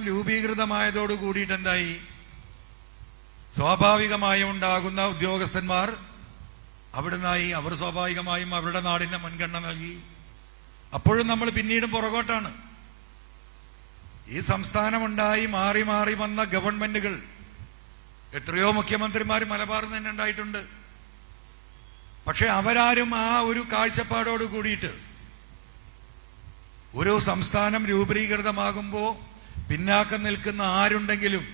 സംസ്ഥാനം രൂപീകൃതമായതോട് കൂടിയിട്ട് എന്തായി സ്വാഭാവികമായും ഉണ്ടാകുന്ന ഉദ്യോഗസ്ഥന്മാർ അവിടുന്നായി അവർ സ്വാഭാവികമായും അവരുടെ നാടിന്റെ മുൻഗണന നൽകി. അപ്പോഴും നമ്മൾ പിന്നീടും പുറകോട്ടാണ്. ഈ സംസ്ഥാനമുണ്ടായി മാറി മാറി വന്ന ഗവൺമെന്റുകൾ എത്രയോ മുഖ്യമന്ത്രിമാർ മലബാറിൽ തന്നെ ഉണ്ടായിട്ടുണ്ട്. പക്ഷെ അവരാരും ആ ഒരു കാഴ്ചപ്പാടോട് കൂടിയിട്ട് ഒരു സംസ്ഥാനം രൂപീകൃതമാകുമ്പോൾ പിന്നാക്കം നിൽക്കുന്ന ആരുണ്ടെങ്കിലും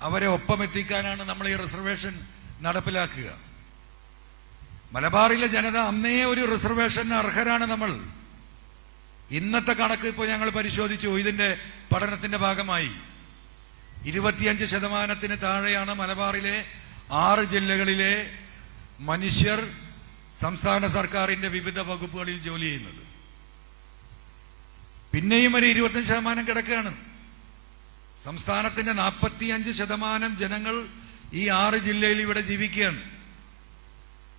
അവരെ ഒപ്പമെത്തിക്കാനാണ് നമ്മൾ ഈ റിസർവേഷൻ നടപ്പിലാക്കുക. മലബാറിലെ ജനത അന്നേ ഒരു റിസർവേഷൻ അർഹരാണ് നമ്മൾ. ഇന്നത്തെ കണക്ക് ഇപ്പോൾ ഞങ്ങൾ പരിശോധിച്ചു ഇതിന്റെ പഠനത്തിന്റെ ഭാഗമായി. ഇരുപത്തിയഞ്ച് ശതമാനത്തിന് താഴെയാണ് മലബാറിലെ ആറ് ജില്ലകളിലെ മനുഷ്യർ സംസ്ഥാന സർക്കാരിന്റെ വിവിധ വകുപ്പുകളിൽ ജോലി ചെയ്യുന്നത്. പിന്നെയും ഒരു ഇരുപത്തഞ്ച് ശതമാനം കിടക്കുകയാണ്. സംസ്ഥാനത്തിന്റെ നാൽപ്പത്തിയഞ്ച് ശതമാനം ജനങ്ങൾ ഈ ആറ് ജില്ലയിൽ ഇവിടെ ജീവിക്കുകയാണ്.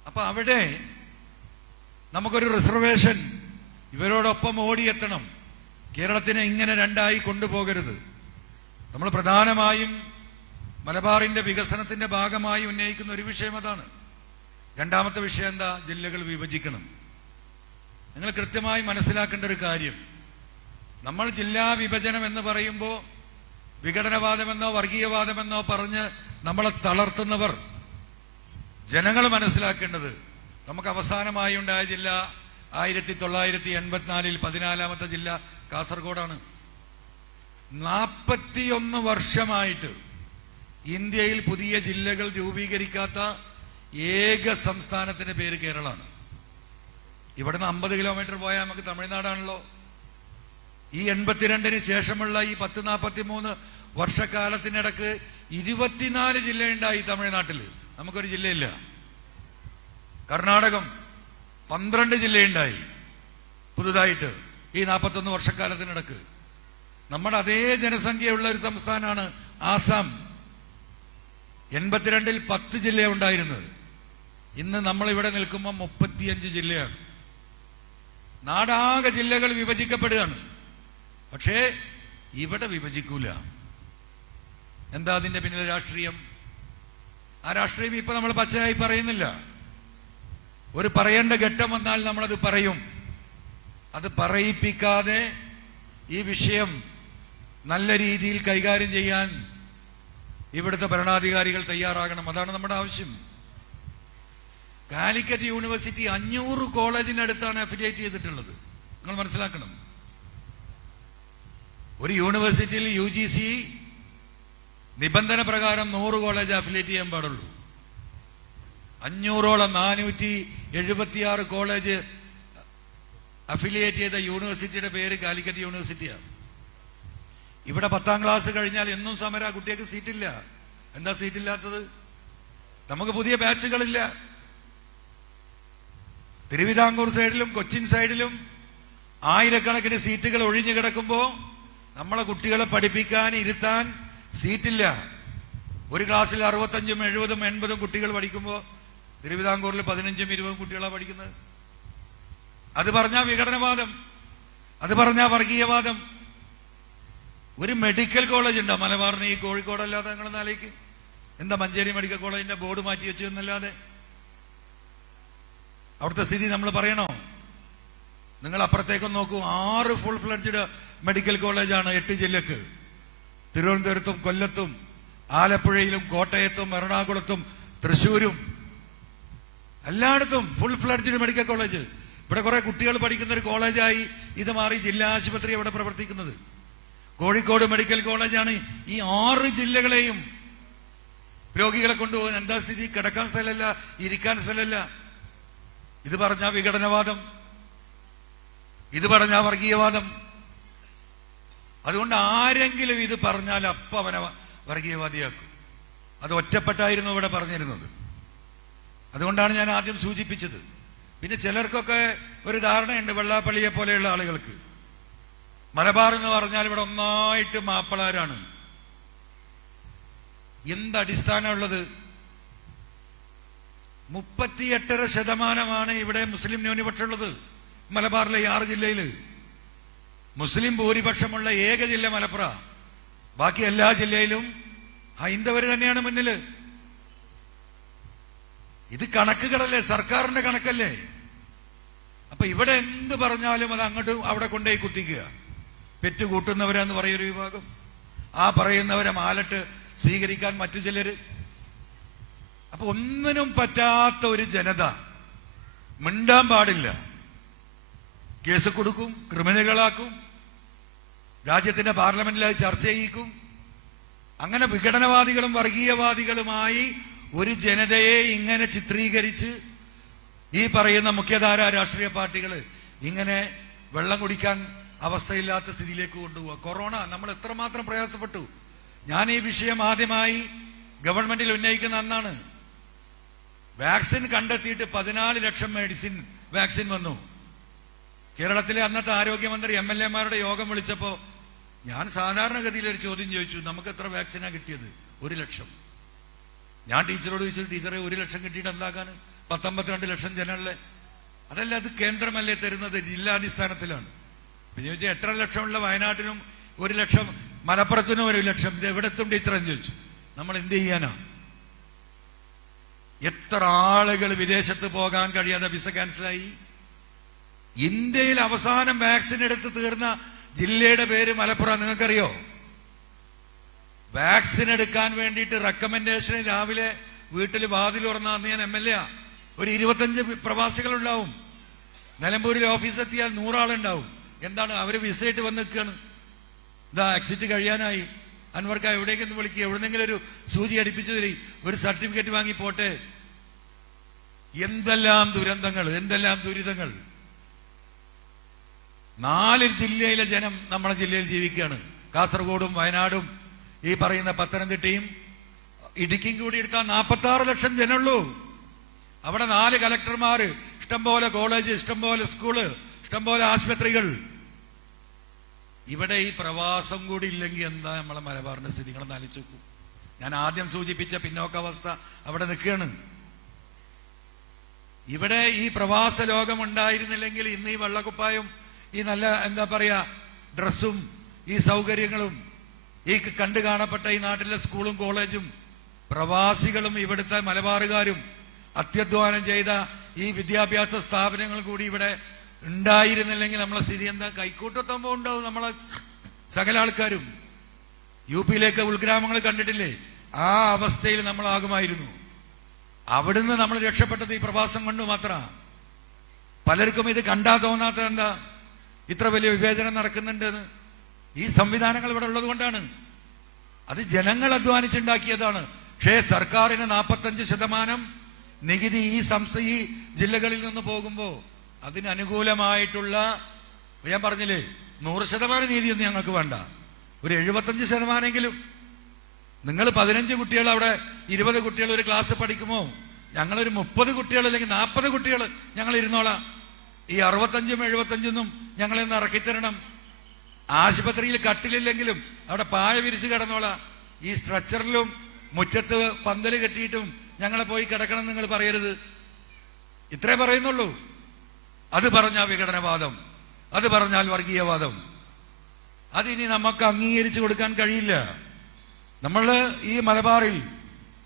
അപ്പൊ അവിടെ നമുക്കൊരു റിസർവേഷൻ ഇവരോടൊപ്പം ഓടിയെത്തണം. കേരളത്തിനെ ഇങ്ങനെ രണ്ടായി കൊണ്ടുപോകരുത്. നമ്മൾ പ്രധാനമായും മലബാറിന്റെ വികസനത്തിന്റെ ഭാഗമായി ഉന്നയിക്കുന്ന ഒരു വിഷയം അതാണ്. രണ്ടാമത്തെ വിഷയം എന്താ? ജില്ലകൾ വിഭജിക്കണം. നിങ്ങൾ കൃത്യമായി മനസ്സിലാക്കേണ്ട ഒരു കാര്യം. നമ്മൾ ജില്ലാ വിഭജനം എന്ന് പറയുമ്പോൾ വിഘടനവാദമെന്നോ വർഗീയവാദമെന്നോ പറഞ്ഞ് നമ്മളെ തളർത്തുന്നവർ. ജനങ്ങൾ മനസ്സിലാക്കേണ്ടത് നമുക്ക് അവസാനമായി ഉണ്ടായ ജില്ല ആയിരത്തി തൊള്ളായിരത്തി എൺപത്തിനാലിൽ പതിനാലാമത്തെ ജില്ല കാസർഗോഡാണ്. നാൽപ്പത്തിയൊന്ന് വർഷമായിട്ട് ഇന്ത്യയിൽ പുതിയ ജില്ലകൾ രൂപീകരിക്കാത്ത ഏക സംസ്ഥാനത്തിന്റെ പേര് കേരളമാണ്. ഇവിടുന്ന് അമ്പത് കിലോമീറ്റർ പോയാൽ നമുക്ക് തമിഴ്നാടാണല്ലോ. ഈ എൺപത്തിരണ്ടിന് ശേഷമുള്ള ഈ പത്ത് നാൽപ്പത്തി മൂന്ന് വർഷക്കാലത്തിനിടക്ക് ഇരുപത്തിനാല് ജില്ലയുണ്ടായി തമിഴ്നാട്ടിൽ നമുക്കൊരു ജില്ലയില്ല. കർണാടകം പന്ത്രണ്ട് ജില്ലയുണ്ടായി. പുതുതായിട്ട് ഈ നാൽപ്പത്തൊന്ന് വർഷക്കാലത്തിനിടക്ക്. നമ്മുടെ അതേ ജനസംഖ്യയുള്ള ഒരു സംസ്ഥാനമാണ് ആസാം. എൺപത്തിരണ്ടിൽ പത്ത് ജില്ല ഉണ്ടായിരുന്നത്. ഇന്ന് നമ്മൾ ഇവിടെ നിൽക്കുമ്പോൾ മുപ്പത്തിയഞ്ച് ജില്ലയാണ്. നാടാകെ ജില്ലകൾ വിഭജിക്കപ്പെടുകയാണ്. പക്ഷേ ഇവിടെ വിഭജിക്കൂല. എന്താ അതിന്റെ പിന്നിലെ രാഷ്ട്രീയം? ആ രാഷ്ട്രീയം ഇപ്പൊ നമ്മൾ പച്ചയായി പറയുന്നില്ല. ഒരു പറയേണ്ട ഘട്ടം വന്നാൽ നമ്മളത് പറയും. അത് പറയിപ്പിക്കാതെ ഈ വിഷയം നല്ല രീതിയിൽ കൈകാര്യം ചെയ്യാൻ ഇവിടുത്തെ ഭരണാധികാരികൾ തയ്യാറാകണം. അതാണ് നമ്മുടെ ആവശ്യം. കാലിക്കറ്റ് യൂണിവേഴ്സിറ്റി അഞ്ഞൂറ് കോളേജിനടുത്താണ് അഫിലിയേറ്റ് ചെയ്തിട്ടുള്ളത്. നിങ്ങൾ മനസ്സിലാക്കണം. ഒരു യൂണിവേഴ്സിറ്റിയിൽ യു ജി സി നിബന്ധന പ്രകാരം നൂറ് കോളേജ് അഫിലിയേറ്റ് ചെയ്യാൻ പാടുള്ളൂ. അഞ്ഞൂറോളം നാനൂറ്റി എഴുപത്തിയാറ് കോളേജ് അഫിലിയേറ്റ് ചെയ്ത യൂണിവേഴ്സിറ്റിയുടെ പേര് കാലിക്കറ്റ് യൂണിവേഴ്സിറ്റിയാണ് ഇവിടെ പത്താം ക്ലാസ് കഴിഞ്ഞാൽ എന്നും സമര കുട്ടികൾക്ക് സീറ്റില്ല എന്താ സീറ്റില്ലാത്തത് നമുക്ക് പുതിയ ബാച്ചുകളില്ല തിരുവിതാംകൂർ സൈഡിലും കൊച്ചിൻ സൈഡിലും ആയിരക്കണക്കിന് സീറ്റുകൾ ഒഴിഞ്ഞു കിടക്കുമ്പോൾ നമ്മളെ കുട്ടികളെ പഠിപ്പിക്കാൻ ഇരുത്താൻ സീറ്റില്ല. ഒരു ക്ലാസ്സിൽ അറുപത്തഞ്ചും എഴുപതും എൺപതും കുട്ടികൾ പഠിക്കുമ്പോൾ തിരുവിതാംകൂറിൽ പതിനഞ്ചും ഇരുപതും കുട്ടികളാണ് പഠിക്കുന്നത്. അത് പറഞ്ഞ വിഘടനവാദം. അത് പറഞ്ഞ വർഗീയവാദം. ഒരു മെഡിക്കൽ കോളേജ് ഉണ്ടോ? മലബാറിന് ഈ കോഴിക്കോടല്ലാതെ നിങ്ങൾ നാലേക്ക് എന്താ മഞ്ചേരി മെഡിക്കൽ കോളേജിന്റെ ബോർഡ് മാറ്റി വെച്ചു എന്നല്ലാതെ? അവിടുത്തെ സ്ഥിതി നമ്മൾ പറയണോ? നിങ്ങൾ അപ്പുറത്തേക്കും നോക്കൂ. ആറ് ഫുൾ ഫ്ലഡ്ജഡ് മെഡിക്കൽ കോളേജാണ് എട്ട് ജില്ലക്ക്. തിരുവനന്തപുരത്തും കൊല്ലത്തും ആലപ്പുഴയിലും കോട്ടയത്തും എറണാകുളത്തും തൃശ്ശൂരും എല്ലായിടത്തും ഫുൾ ഫ്ലഡ്ജഡ് മെഡിക്കൽ കോളേജ് ഇവിടെ കുറെ കുട്ടികൾ പഠിക്കുന്ന ഒരു കോളേജായി ഇത് മാറി ജില്ലാ ആശുപത്രി ഇവിടെ പ്രവർത്തിക്കുന്നത്. കോഴിക്കോട് മെഡിക്കൽ കോളേജാണ് ഈ ആറ് ജില്ലകളെയും രോഗികളെ കൊണ്ടുപോകുന്ന എന്താ സ്ഥിതി? കിടക്കാൻ സ്ഥലമല്ല ഇരിക്കാൻ സ്ഥലമല്ല. ഇത് പറഞ്ഞ വിഘടനവാദം. ഇത് പറഞ്ഞ വർഗീയവാദം. അതുകൊണ്ട് ആരെങ്കിലും ഇത് പറഞ്ഞാൽ അപ്പ അവനെ വർഗീയവാദിയാക്കും. അത് ഒറ്റപ്പെട്ടായിരുന്നു ഇവിടെ പറഞ്ഞിരുന്നത്. അതുകൊണ്ടാണ് ഞാൻ ആദ്യം സൂചിപ്പിച്ചത്. പിന്നെ ചിലർക്കൊക്കെ ഒരു ധാരണയുണ്ട് വെള്ളാപ്പള്ളിയെ പോലെയുള്ള ആളുകൾക്ക്. മലബാർ എന്ന് പറഞ്ഞാൽ ഇവിടെ ഒന്നായിട്ട് മാപ്പിളാരാണ്. എന്തടിസ്ഥാനമുള്ളത് മുപ്പത്തിയെട്ടര ശതമാനമാണ് ഇവിടെ മുസ്ലിം ന്യൂനപക്ഷമുള്ളത് മലബാറിലെ ആറ് ജില്ലയിൽ മുസ്ലിം ഭൂരിപക്ഷമുള്ള ഏക ജില്ല മലപ്പുറ. ബാക്കി എല്ലാ ജില്ലയിലും ഹൈന്ദവർ തന്നെയാണ് മുന്നിൽ. ഇത് കണക്കുകളല്ലേ? സർക്കാരിന്റെ കണക്കല്ലേ? അപ്പൊ ഇവിടെ എന്ത് പറഞ്ഞാലും അത് അങ്ങോട്ടും അവിടെ കൊണ്ടുപോയി കുത്തിക്കുക. പെറ്റുകൂട്ടുന്നവരാന്ന് പറയൊരു വിഭാഗം. ആ പറയുന്നവരെ മാലട്ട് സ്വീകരിക്കാൻ മറ്റു ചിലര്. അപ്പൊ ഒന്നിനും പറ്റാത്ത ഒരു ജനത മിണ്ടാൻ പാടില്ല. കേസ് കൊടുക്കും ക്രിമിനലുകളാക്കും രാജ്യത്തിന്റെ പാർലമെന്റിൽ അത് ചർച്ച ചെയ്യിക്കും. അങ്ങനെ വിഘടനവാദികളും വർഗീയവാദികളുമായി ഒരു ജനതയെ ഇങ്ങനെ ചിത്രീകരിച്ച് ഈ പറയുന്ന മുഖ്യധാര രാഷ്ട്രീയ പാർട്ടികൾ ഇങ്ങനെ വെള്ളം കുടിക്കാൻ അവസ്ഥയില്ലാത്ത സ്ഥിതിയിലേക്ക് കൊണ്ടുപോവുക. കൊറോണ നമ്മൾ എത്രമാത്രം പ്രയാസപ്പെട്ടു. ഞാൻ ഈ വിഷയം ആദ്യമായി ഗവൺമെന്റിൽ ഉന്നയിക്കുന്ന അന്നാണ്. വാക്സിൻ കണ്ടെത്തിയിട്ട് പതിനാല് ലക്ഷം മെഡിസിൻ വാക്സിൻ വന്നു. കേരളത്തിലെ അന്നത്തെ ആരോഗ്യമന്ത്രി എം എൽ എമാരുടെ യോഗം വിളിച്ചപ്പോ ഞാൻ സാധാരണഗതിയിൽ ഒരു ചോദ്യം ചോദിച്ചു നമുക്ക് എത്ര വാക്സിനാണ് കിട്ടിയത്? ഒരു ലക്ഷം. ഞാൻ ടീച്ചറോട് ചോദിച്ചു ടീച്ചറെ ഒരു ലക്ഷം കിട്ടിയിട്ട് എന്താക്കാൻ പത്തൊമ്പത്തിരണ്ട് ലക്ഷം ജനങ്ങളെ. അതല്ല അത് കേന്ദ്രമല്ലേ തരുന്നത്? ജില്ലാടിസ്ഥാനത്തിലാണ്. ചോദിച്ചാൽ എത്ര ലക്ഷമുള്ള വയനാട്ടിനും ഒരു ലക്ഷം മലപ്പുറത്തിനും ഒരു ലക്ഷം? ഇത് എവിടെ എത്തും ടീച്ചർ ചോദിച്ചു. നമ്മൾ എന്ത് ചെയ്യാനാ? എത്ര ആളുകൾ വിദേശത്ത് പോകാൻ കഴിയാതെ വിസ ക്യാൻസലായി? ഇന്ത്യയിൽ അവസാനം വാക്സിൻ എടുത്ത് തീർന്ന ജില്ലയുടെ പേര് മലപ്പുറം നിങ്ങൾക്കറിയോ? വാക്സിൻ എടുക്കാൻ വേണ്ടിയിട്ട് റെക്കമെൻഡേഷൻ രാവിലെ വീട്ടിൽ വാതിൽ തുറന്ന അന്ന് ഞാൻ എം എൽ എ ഒരു ഇരുപത്തഞ്ച് പ്രവാസികൾ ഉണ്ടാവും നിലമ്പൂരിൽ ഓഫീസ് എത്തിയാൽ നൂറാളുണ്ടാവും. എന്താണ്? അവർ വിസയിട്ട് വന്ന് നിൽക്കുകയാണ് ഇതാ എക്സിറ്റ് കഴിയാനായി. അൻവർക്ക എവിടേക്കൊന്ന് വിളിക്കുക എവിടെന്നെങ്കിലും ഒരു സൂചി അടിപ്പിച്ചു തരി ഒരു സർട്ടിഫിക്കറ്റ് വാങ്ങി പോട്ടെ. എന്തെല്ലാം ദുരന്തങ്ങൾ എന്തെല്ലാം ദുരിതങ്ങൾ. നാല് ജില്ലയിലെ ജനം നമ്മുടെ ജില്ലയിൽ ജീവിക്കുകയാണ്. കാസർഗോഡും വയനാടും ഈ പറയുന്ന പത്തനംതിട്ടയും. ഇടുക്കിയും കൂടി എടുക്കാൻ നാൽപ്പത്തി ആറ് ലക്ഷം ജനമുള്ളൂ. അവിടെ നാല് കലക്ടർമാർ ഇഷ്ടംപോലെ കോളേജ് ഇഷ്ടംപോലെ സ്കൂൾ ഇഷ്ടംപോലെ ആശുപത്രികൾ. ഇവിടെ ഈ പ്രവാസം കൂടി ഇല്ലെങ്കിൽ എന്താ നമ്മളെ മലബാറിന്റെ സ്ഥിതി? നിങ്ങളൊന്ന് ആലോചിച്ച് നോക്കൂ. ഞാൻ ആദ്യം സൂചിപ്പിച്ച പിന്നോക്കാവസ്ഥ അവിടെ നിൽക്കുകയാണ്. ഇവിടെ ഈ പ്രവാസ ലോകം ഉണ്ടായിരുന്നില്ലെങ്കിൽ ഇന്ന് ഈ വെള്ളക്കുപ്പായും ഈ നല്ല എന്താ പറയാ ഡ്രസ്സും ഈ സൗകര്യങ്ങളും ഈ കണ്ടു കാണപ്പെട്ട ഈ നാട്ടിലെ സ്കൂളും കോളേജും പ്രവാസികളും ഇവിടുത്തെ മലബാറുകാരും അത്യധ്വാനം ചെയ്ത ഈ വിദ്യാഭ്യാസ സ്ഥാപനങ്ങൾ കൂടി ഇവിടെ ഉണ്ടായിരുന്നില്ലെങ്കിൽ നമ്മളെ സ്ഥിതി എന്താ? കൈക്കൂട്ടത്തമ്പോ ഉണ്ടാവും നമ്മളെ സകല ആൾക്കാരും. യു പിയിലേക്ക് ഉൾഗ്രാമങ്ങൾ കണ്ടിട്ടില്ലേ? ആ അവസ്ഥയിൽ നമ്മളാകുമായിരുന്നു. അവിടുന്ന് നമ്മൾ രക്ഷപ്പെട്ടത് ഈ പ്രവാസം കൊണ്ട് മാത്രമാണ് പലർക്കും ഇത് കണ്ടാ തോന്നാത്ത എന്താ ഇത്ര വലിയ വിവേചനം നടക്കുന്നുണ്ടെന്ന്. ഈ സംവിധാനങ്ങൾ ഇവിടെ ഉള്ളത് കൊണ്ടാണ്. അത് ജനങ്ങൾ അധ്വാനിച്ചുണ്ടാക്കിയതാണ്. പക്ഷേ സർക്കാരിന് നാൽപ്പത്തഞ്ച് ശതമാനം നികുതി ഈ സംസ്ഥ ഈ ജില്ലകളിൽ നിന്ന് പോകുമ്പോൾ അതിനനുകൂലമായിട്ടുള്ള ഞാൻ പറഞ്ഞില്ലേ നൂറ് ശതമാനം നീതിയൊന്നും ഞങ്ങൾക്ക് വേണ്ട. ഒരു എഴുപത്തഞ്ച് ശതമാനെങ്കിലും. നിങ്ങൾ പതിനഞ്ച് കുട്ടികൾ അവിടെ ഇരുപത് കുട്ടികൾ ഒരു ക്ലാസ് പഠിക്കുമോ? ഞങ്ങളൊരു മുപ്പത് കുട്ടികൾ അല്ലെങ്കിൽ നാൽപ്പത് കുട്ടികൾ ഞങ്ങൾ ഇരുന്നോളാം. ഈ അറുപത്തഞ്ചും എഴുപത്തഞ്ചൊന്നും ഞങ്ങളെ ഒന്ന് ഇറക്കിത്തരണം ആശുപത്രിയിൽ കട്ടിലില്ലെങ്കിലും അവിടെ പായ വിരിച്ച് കിടന്നോളാം. ഈ സ്ട്രക്ചറിലും മുറ്റത്ത് പന്തൽ കെട്ടിയിട്ടും ഞങ്ങളെ പോയി കിടക്കണം നിങ്ങൾ പറയരുത്. ഇത്രേ പറയുന്നുള്ളൂ. അത് പറഞ്ഞാൽ വിഘടനവാദം. അത് പറഞ്ഞാൽ വർഗീയവാദം. അതിനി നമുക്ക് അംഗീകരിച്ചു കൊടുക്കാൻ കഴിയില്ല. നമ്മൾ ഈ മലബാറിൽ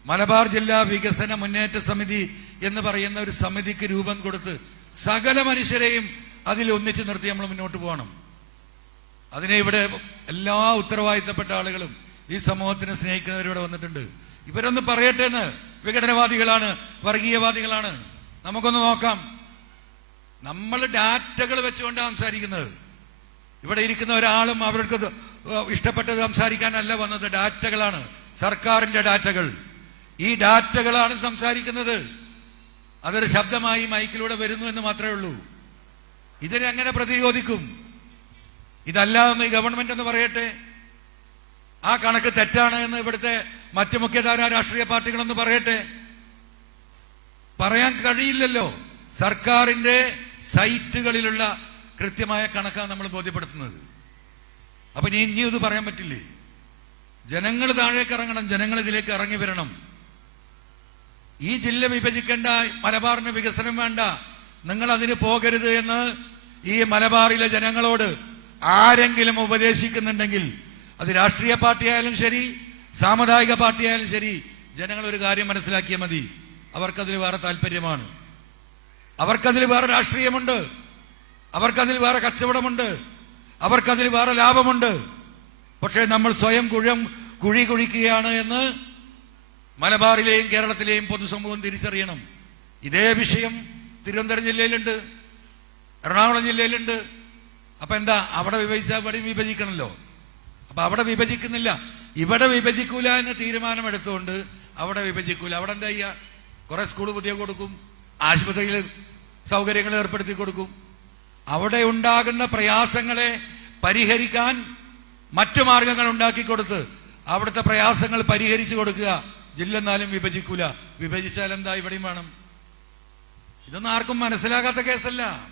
മലബാർ ജില്ലാ വികസന മുന്നേറ്റ സമിതി എന്ന് പറയുന്ന ഒരു സമിതിക്ക് രൂപം കൊടുത്ത് സകല മനുഷ്യരെയും അതിൽ ഒന്നിച്ചു നിർത്തി നമ്മൾ മുന്നോട്ട് പോകണം. അതിനെ ഇവിടെ എല്ലാ ഉത്തരവാദിത്തപ്പെട്ട ആളുകളും ഈ സമൂഹത്തിനെ സ്നേഹിക്കുന്നവരിവിടെ വന്നിട്ടുണ്ട്. ഇവരൊന്ന് പറയട്ടെ എന്ന് വിഘടനവാദികളാണ് വർഗീയവാദികളാണ്. നമുക്കൊന്ന് നോക്കാം. നമ്മൾ ഡാറ്റകൾ വെച്ചുകൊണ്ടാണ് സംസാരിക്കുന്നത്. ഇവിടെ ഇരിക്കുന്ന ഒരാളും അവർക്ക് ഇഷ്ടപ്പെട്ടത് സംസാരിക്കാനല്ല വന്നത്. ഡാറ്റകളാണ്. സർക്കാരിന്റെ ഡാറ്റകൾ. ഈ ഡാറ്റകളാണ് സംസാരിക്കുന്നത്. അതൊരു ശബ്ദമായി മൈക്കിലൂടെ വരുന്നു എന്ന് മാത്രമേ ഉള്ളൂ. ഇതിനെ അങ്ങനെ പ്രതിരോധിക്കും. ഇതല്ല എന്ന് ഈ ഗവൺമെന്റ് എന്ന് പറയട്ടെ ആ കണക്ക് തെറ്റാണ് എന്ന് ഇവിടുത്തെ മറ്റു മുഖ്യധാര രാഷ്ട്രീയ പാർട്ടികളെന്ന് പറയട്ടെ. പറയാൻ കഴിയില്ലല്ലോ. സർക്കാരിന്റെ സൈറ്റുകളിലുള്ള കൃത്യമായ കണക്കാണ് നമ്മൾ ബോധ്യപ്പെടുത്തുന്നത്. അപ്പൊ ഇനി ഇനി ഇത് പറയാൻ പറ്റില്ലേ? ജനങ്ങൾ താഴേക്ക് ഇറങ്ങണം ജനങ്ങൾ ഇതിലേക്ക് ഇറങ്ങി വരണം. ഈ ജില്ല വിഭജിക്കേണ്ട മലബാറിന് വികസനം വേണ്ട. നിങ്ങൾ അതിന് പോകരുത് എന്ന് ഈ മലബാറിലെ ജനങ്ങളോട് ആരെങ്കിലും ഉപദേശിക്കുന്നുണ്ടെങ്കിൽ അത് രാഷ്ട്രീയ പാർട്ടിയായാലും ശരി സാമുദായിക പാർട്ടിയായാലും ശരി ജനങ്ങൾ ഒരു കാര്യം മനസ്സിലാക്കിയാൽ മതി. അവർക്കതിൽ വേറെ താല്പര്യമാണ്. അവർക്കതിൽ വേറെ രാഷ്ട്രീയമുണ്ട്. അവർക്കതിൽ വേറെ കച്ചവടമുണ്ട്. അവർക്കതിൽ വേറെ ലാഭമുണ്ട്. പക്ഷേ നമ്മൾ സ്വയം കുഴം കുഴി കുഴിക്കുകയാണ് എന്ന് മലബാറിലെയും കേരളത്തിലെയും പൊതുസമൂഹം തിരിച്ചറിയണം. ഇതേ വിഷയം തിരുവനന്തപുരം ജില്ലയിലുണ്ട് എറണാകുളം ജില്ലയിലുണ്ട്. അപ്പൊ എന്താ അവിടെ വിഭജിച്ചാൽ ഇവിടെ വിഭജിക്കണമല്ലോ അപ്പൊ അവിടെ വിഭജിക്കുന്നില്ല. ഇവിടെ വിഭജിക്കൂല എന്ന് തീരുമാനമെടുത്തുകൊണ്ട് അവിടെ വിഭജിക്കൂല. അവിടെ എന്താ ചെയ്യുക കുറെ സ്കൂൾ പുതിയ കൊടുക്കും ആശുപത്രിയിൽ സൗകര്യങ്ങൾ ഏർപ്പെടുത്തി കൊടുക്കും. അവിടെ ഉണ്ടാകുന്ന പ്രയാസങ്ങളെ പരിഹരിക്കാൻ മറ്റു മാർഗങ്ങൾ ഉണ്ടാക്കി കൊടുത്ത് അവിടുത്തെ പ്രയാസങ്ങൾ പരിഹരിച്ചു കൊടുക്കുക. ജില്ല എന്നാലും വിഭജിക്കൂല. വിഭജിച്ചാൽ എന്താ ഇവിടെയും വേണം? ഇതൊന്നും ആർക്കും മനസ്സിലാകാത്ത കേസല്ല.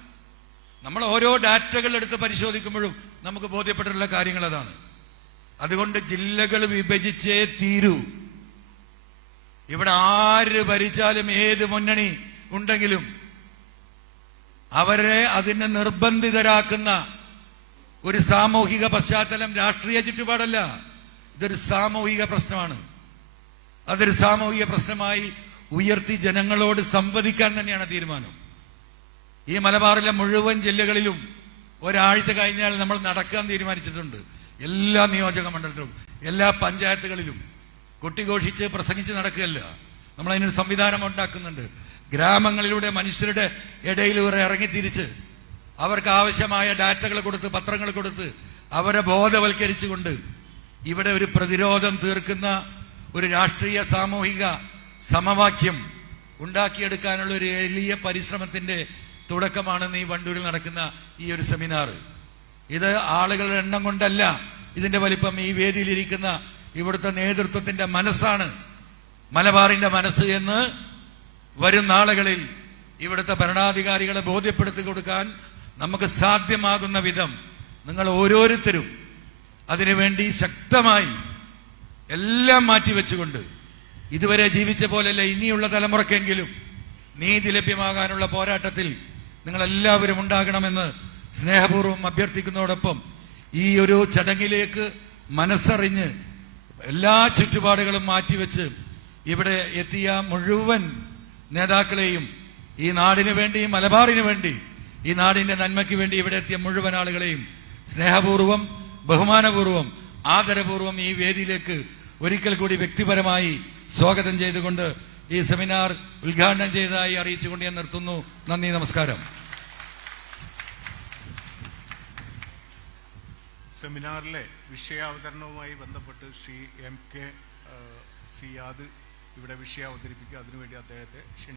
നമ്മൾ ഓരോ ഡാറ്റകൾ എടുത്ത് പരിശോധിക്കുമ്പോഴും നമുക്ക് ബോധ്യപ്പെട്ടിട്ടുള്ള കാര്യങ്ങൾ അതാണ്. അതുകൊണ്ട് ജില്ലകൾ വിഭജിച്ചേ തീരൂ. ഇവിടെ ആര് ഭരിച്ചാലും ഏത് മുന്നണി ഉണ്ടെങ്കിലും അവരെ അതിനെ നിർബന്ധിതരാക്കുന്ന ഒരു സാമൂഹിക പശ്ചാത്തലം രാഷ്ട്രീയ ചുറ്റുപാടല്ല. ഇതൊരു സാമൂഹിക പ്രശ്നമാണ്. അതൊരു സാമൂഹിക പ്രശ്നമായി ഉയർത്തി ജനങ്ങളോട് സംവദിക്കാൻ തന്നെയാണ് തീരുമാനം. ഈ മലബാറിലെ മുഴുവൻ ജില്ലകളിലും ഒരാഴ്ച കഴിഞ്ഞാൽ നമ്മൾ നടക്കാൻ തീരുമാനിച്ചിട്ടുണ്ട്. എല്ലാ നിയോജക മണ്ഡലത്തിലും എല്ലാ പഞ്ചായത്തുകളിലും. കൊട്ടിഘോഷിച്ച് പ്രസംഗിച്ച് നടക്കുകയല്ല. നമ്മൾ അതിനൊരു സംവിധാനം ഉണ്ടാക്കുന്നുണ്ട്. ഗ്രാമങ്ങളിലൂടെ മനുഷ്യരുടെ ഇടയിൽ ഇവരെ ഇറങ്ങിത്തിരിച്ച് അവർക്ക് ആവശ്യമായ ഡാറ്റകൾ കൊടുത്ത് പത്രങ്ങൾ കൊടുത്ത് അവരെ ബോധവൽക്കരിച്ചുകൊണ്ട് ഇവിടെ ഒരു പ്രതിരോധം തീർക്കുന്ന ഒരു രാഷ്ട്രീയ സാമൂഹിക സമവാക്യം ഉണ്ടാക്കിയെടുക്കാനുള്ള ഒരു വലിയ പരിശ്രമത്തിന്റെ തുടക്കമാണ് ഈ വണ്ടൂരിൽ നടക്കുന്ന ഈ ഒരു സെമിനാർ. ഇത് ആളുകളുടെ എണ്ണം കൊണ്ടല്ല ഇതിന്റെ വലിപ്പം ഈ വേദിയിലിരിക്കുന്ന ഇവിടുത്തെ നേതൃത്വത്തിന്റെ മനസ്സാണ്. മലബാറിന്റെ മനസ്സ് എന്ന് വരും നാളുകളിൽ ഇവിടുത്തെ ഭരണാധികാരികളെ ബോധ്യപ്പെടുത്തി കൊടുക്കാൻ നമുക്ക് സാധ്യമാകുന്ന വിധം നിങ്ങൾ ഓരോരുത്തരും അതിനുവേണ്ടി ശക്തമായി എല്ലാം മാറ്റി വെച്ചുകൊണ്ട് ഇതുവരെ ജീവിച്ച പോലെയല്ല ഇനിയുള്ള തലമുറക്കെങ്കിലും നീതി ലഭ്യമാകാനുള്ള പോരാട്ടത്തിൽ നിങ്ങൾ എല്ലാവരും ഉണ്ടാകണമെന്ന് സ്നേഹപൂർവം അഭ്യർത്ഥിക്കുന്നതോടൊപ്പം ഈ ഒരു ചടങ്ങിലേക്ക് മനസ്സറിഞ്ഞ് എല്ലാ ചുറ്റുപാടുകളും മാറ്റിവെച്ച് ഇവിടെ എത്തിയ മുഴുവൻ നേതാക്കളെയും ഈ നാടിനു വേണ്ടി മലബാറിന് വേണ്ടി ഈ നാടിന്റെ നന്മയ്ക്ക് വേണ്ടി ഇവിടെ എത്തിയ മുഴുവൻ ആളുകളെയും സ്നേഹപൂർവം ബഹുമാനപൂർവം ആദരപൂർവം ഈ വേദിയിലേക്ക് ഒരിക്കൽ കൂടി വ്യക്തിപരമായി സ്വാഗതം ചെയ്തുകൊണ്ട് ഈ സെമിനാർ ഉദ്ഘാടനം ചെയ്തതായി അറിയിച്ചുകൊണ്ട് ഞാൻ നിർത്തുന്നു. നന്ദി നമസ്കാരം. സെമിനാറിലെ വിഷയാവതരണവുമായി ബന്ധപ്പെട്ട് ശ്രീ എം കെ സിയാദ് ഇവിടെ വിഷയം അവതരിപ്പിക്കുക അതിനുവേണ്ടി അദ്ദേഹത്തെ